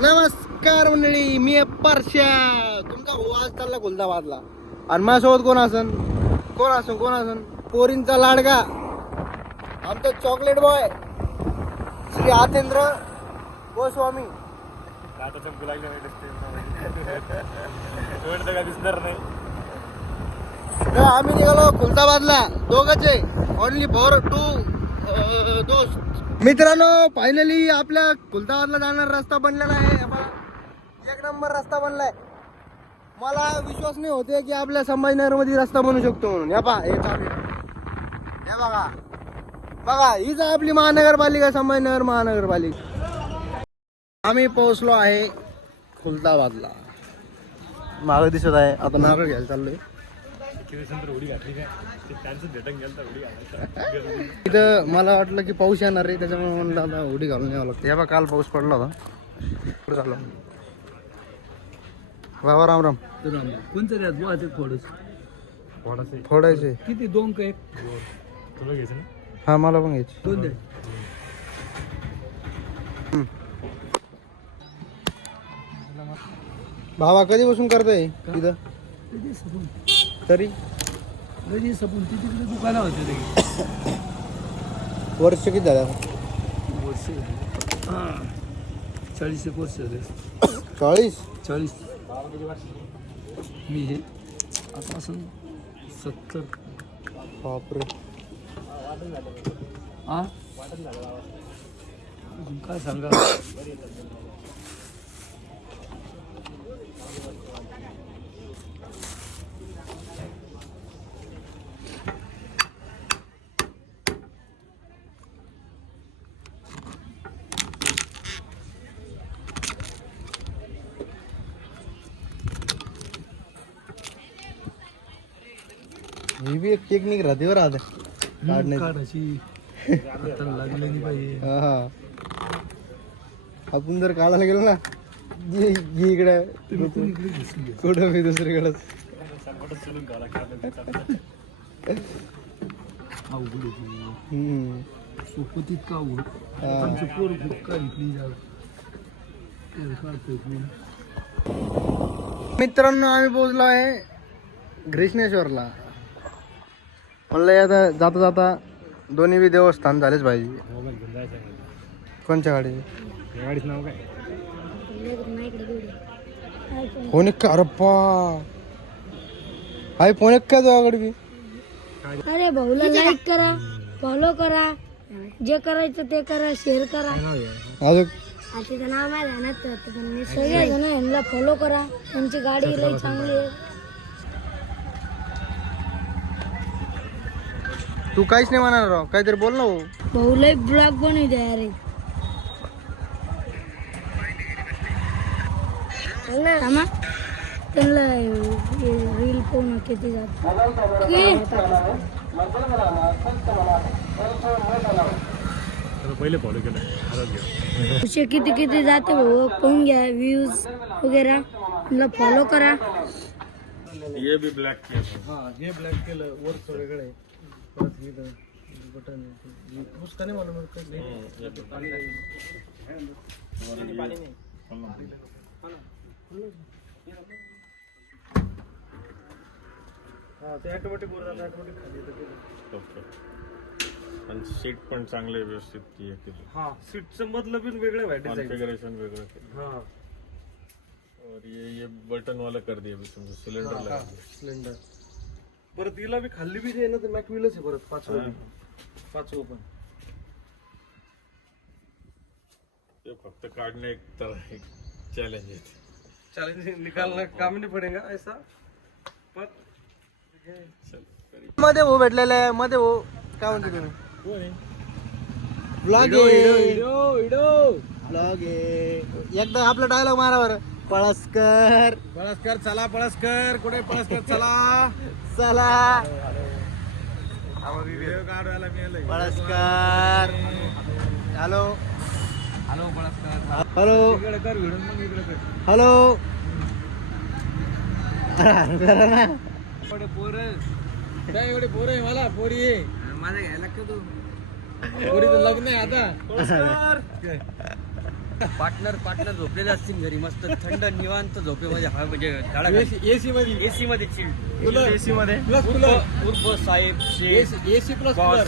नमस्कार मंडळी, मी परश्या तुमचा हो आज चालला खुलताबादला. आणि माझ्यासोबत कोण असन पोरींचा लाडका आमचा चॉकलेट बॉय श्री आतेंद्र गोस्वामी. तर आम्ही निघालो खुलताबादला, दोघंचे ओनली फॉर टू दोस्त. मित्रांनो, फायनली आपल्या खुलताबादला जाणारा रस्ता बनलेला आहे. एक नंबर रस्ता बनलाय. मला विश्वास नाही होते की आपल्या संभाजीनगर मध्ये रस्ता बनू शकतो म्हणून. हे पहा, हे चालू हे बघा हीच आपली महानगरपालिका, संभाजीनगर महानगरपालिका. आम्ही पोहोचलो आहे खुलताबादला. मागे दिसत आहे. आता नारळ घ्यायला चाललोय. इथं मला वाटलं की पाऊस येणार रे, त्याच्यामुळे म्हणलं आता उडी घालून यावं लागतं. या काल पाऊस पडला होता. बाबा राम राम. कोणतं फोडायचे किती दोन का एक तुला घ्यायचं ना? हा, मला पण घ्यायचे. दोन द्या. भावा कधी बसून करतोय तिथं तरी? गजी सपून ती तिकडे दुकानं होते ते. वर्ष किती झालं? वर्ष 40 एक वर्ष झाले. 40. मी हे आता असं 70. बापरे. हा अजून काय सांगा. ही बी एक टेक्निक राहते बरं आता काढण्याची. काढायची आता लागली नाही पाहिजे. हा, आपण जर काढायला गेलो ना इकडे कुठं मी दुसरीकडे. अवघड होती सोपं तितका अवघड. आमचं पोर खूप काय इथली मित्रांनो, आम्ही पोहोचलो आहे ग्रीष्णेश्वरला. म्हणलं आता जाता जाता दोन्ही बी देवस्थान झालेच पाहिजे. मोबाईल घेऊन जायचं आहे. कोणच्या गाडीचे? या गाडीचं नाव काय? फोन एक का? अरप्पा हाय, फोन एक का तुझ्याकडे बी? अरे भाऊला लाईक करा, फॉलो करा, जे करायचं ते करा, शेअर करा. अजून त्याचं नाव नाही ध्यानात ठेवत, पण मी सगळेजण यांना फॉलो करा. त्यांची गाडी लई चांगली आहे. तू काहीच नाही म्हणणार राव, काहीतरी बोल ना भाऊ. भाऊ लई ब्लॉग बनवू द्या अरे. थांबा, त्यांना रील पाहून किती जात. पहिले फॉलो केलं. किती जाते भाऊ पाहून घ्या. व्ह्यूज वगैरे फॉलो करा. ये भी ब्लॅक केलं. हा, हे ब्लॅक केलं वरचं वेगळं आहे. बटन उसका नाही मालूम. ते ऑटोमॅटिक वर जातं, ऑटोमॅटिक खाली येतं. ओके. आणि सीट पण चांगले व्यवस्थित केली. हा, सीटचं मधलं पण वेगळं आहे, कॉन्फिगरेशन वेगळं केलं. हा. और ये बटन वाला कर दिया समजा सिलेंडर लगा. सिलेंडर परत हिला बी खाल्ली बी ना, तर मॅकविलच आहे परत. पाचवं पण ते फक्त काढणे एक तर एक चॅलेंज आहे. चॅलेंज निकालना काम नाही पडेगा ऐसा. पण मध्ये भाऊ भेटलेला आहे. मध्ये भाऊ काय म्हणते तुम्ही? ब्लॉग एकदा आपला डायलॉग मारा बरं. पळसकर चला, पळसकर कुठे? पळसकर चला चला. Palaskar hello hello Palaskar. Hello इकडे कर व्हिडिओ, मग इकडे कर. हॅलो. पोरं काय एवढे पोरं आहे? मला पोरी आहे माझ्या घ्यायला का तू? पोरीचं लग्न आहे आता. पार्टनर झोपलेले असतील घरी मस्त थंड निवांत झोपेमध्ये हा म्हणजे एसी मध्ये एसी मध्ये चिल एसी मध्ये उर्फ साहेब शेख एसी प्लस कूलर.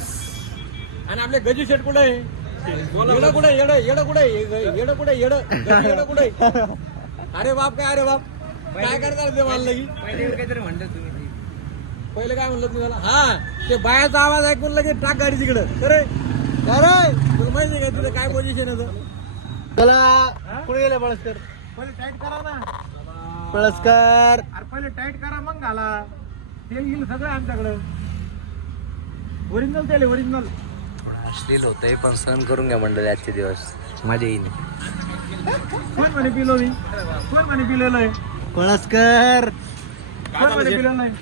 आणि आपले गजू शेट कुठे आहे? येडं कुठे येडं कुठे येडं कुठे येडं कुठे? अरे बाप अरे बाप काय करणार ते मला लगी पहिले काहीतरी म्हणलं तुम्ही ते. पहिले काय म्हणलं तुम्हाला? हा ते बायाचा आवाज ऐकून लगेच टाक गाडी तिकडं. अरे तुला माहिती आहे का तुला काय पोझिशन होतं? चला कुठे गेले पळसकर? पहिले टाईट करा ना. पळसकर अरे पहिले टाईट करा मग घाला. तेल गेलं सगळं आमच्याकडं. ओरिजिनल तेल आहे ओरिजिनल. अश्लील होतंय पण सहन करून घ्या मंडळी आजचे दिवस मजा येईल. कोण म्हणे पिलो मी? कोण म्हणे पिलेलं आहे? पळसकर कोण म्हणे पिलेलं नाही?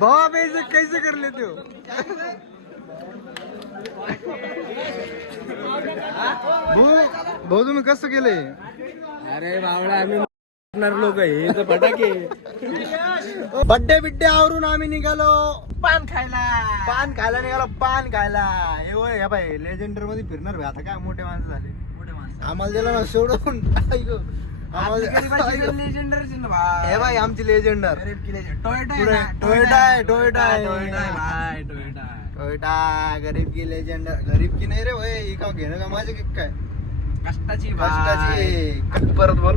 बाप ऐसे कैसे कर लेते हो? भाऊ तुम्ही कसं केलंय? अरे बावळा आम्ही लोक आहे तर फटाके. बड्डे बिड्डे आवरून आम्ही निघालो पान खायला निघालो. पान खायला हे होय ह्या बाई लेजेंडर मध्ये फिरणार भाई. आता काय मोठे माणसं झाले. आम्हाला दिलं ना सोडून. हे बाई आमची लेजेंडर टोयोटा गरीब की लेजेंडर. गरीब की नाही रे भाई. ही का घेणं का माझे की काय कष्टाची परत बोल.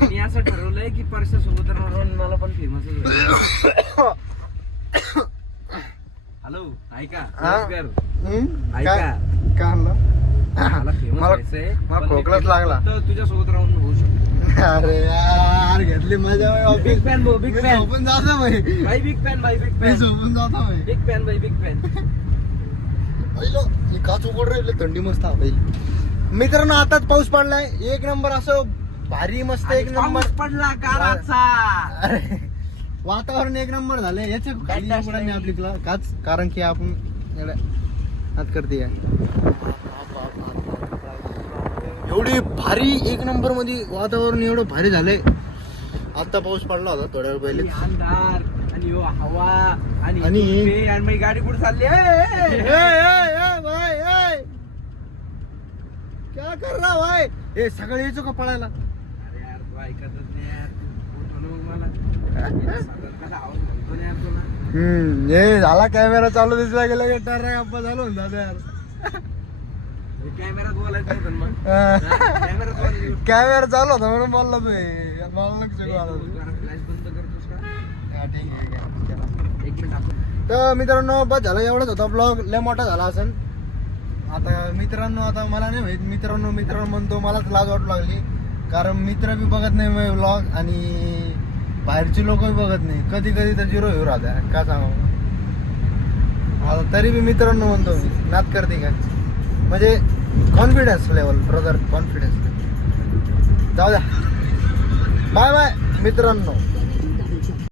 मी असं ठरवलंय की परशा सोबत राहून मला पण फेमस. हॅलो ऐका नमस्कार. ऐका का आणलं? मला फेमस व्हायचंय मला खोकलाच लागला. तुझ्या सोबत राहून होऊ शकतो. अरे यार घेतली मजा. बिग फॅन भाऊ बिग फॅन झोपून जातो भाई. भाई बिग फॅन भाई बिग फॅन झोपून जातो भाई. बिग फॅन भाई बिग फॅन. पहिलं काच उघड राहिले. थंडी मस्त आहे. मित्रांनो आताच पाऊस पडलाय. एक नंबर असं भारी मस्त एक नंबर पडला काराचा. अरे वातावरण एक नंबर झालंय. याच्या खाली उघडा नाही आपली काच. कारण की आपण हात करते एवढी भारी एक नंबर मध्ये वातावरण एवढं भारी झालंय. आता पाऊस पडला होता थोड्या वेळ पहिले. अंधार आणि हवा आणि आणि- माझी गाडी कुठे चालली? क्या कर रहा भाई? हे सगळं यायचो का पळायला? अरे यार तू ऐकतच नाही यार. उठव ना मग मला. कसा आवाज म्हणतो ना यार तुला. हे झाला कॅमेरा चालू दिसला गेला की टारा गप्पा झालो ना दादा यार. कॅमेरात बोलायचं होतं ना मग. कॅमेरात बोलायचं. कॅमेरा चालू होता म्हणून बोलला तू हे. मला लक्ष आलं. फ्लॅश बंद करतोस का? हा, ठीक आहे. एक मिनिट आपण तर मित्रांनो बस झालं एवढंच होता. ब्लॉग लय मोठा झाला असेल. आता मित्रांनो आता मला नाही माहित. मित्रांनो म्हणतो मलाच लाज वाटू लागली. कारण मित्र बी बघत नाही माझे ब्लॉग आणि बाहेरची लोक बी बघत नाही. कधी कधी तर 0 येऊ राहत्या. का सांगा आता तरी बी मित्रांनो म्हणतो मी. नाद करते का म्हणजे कॉन्फिडन्स लेवल ब्रदर. कॉन्फिडन्स जाऊ द्या. बाय बाय मित्रांनो.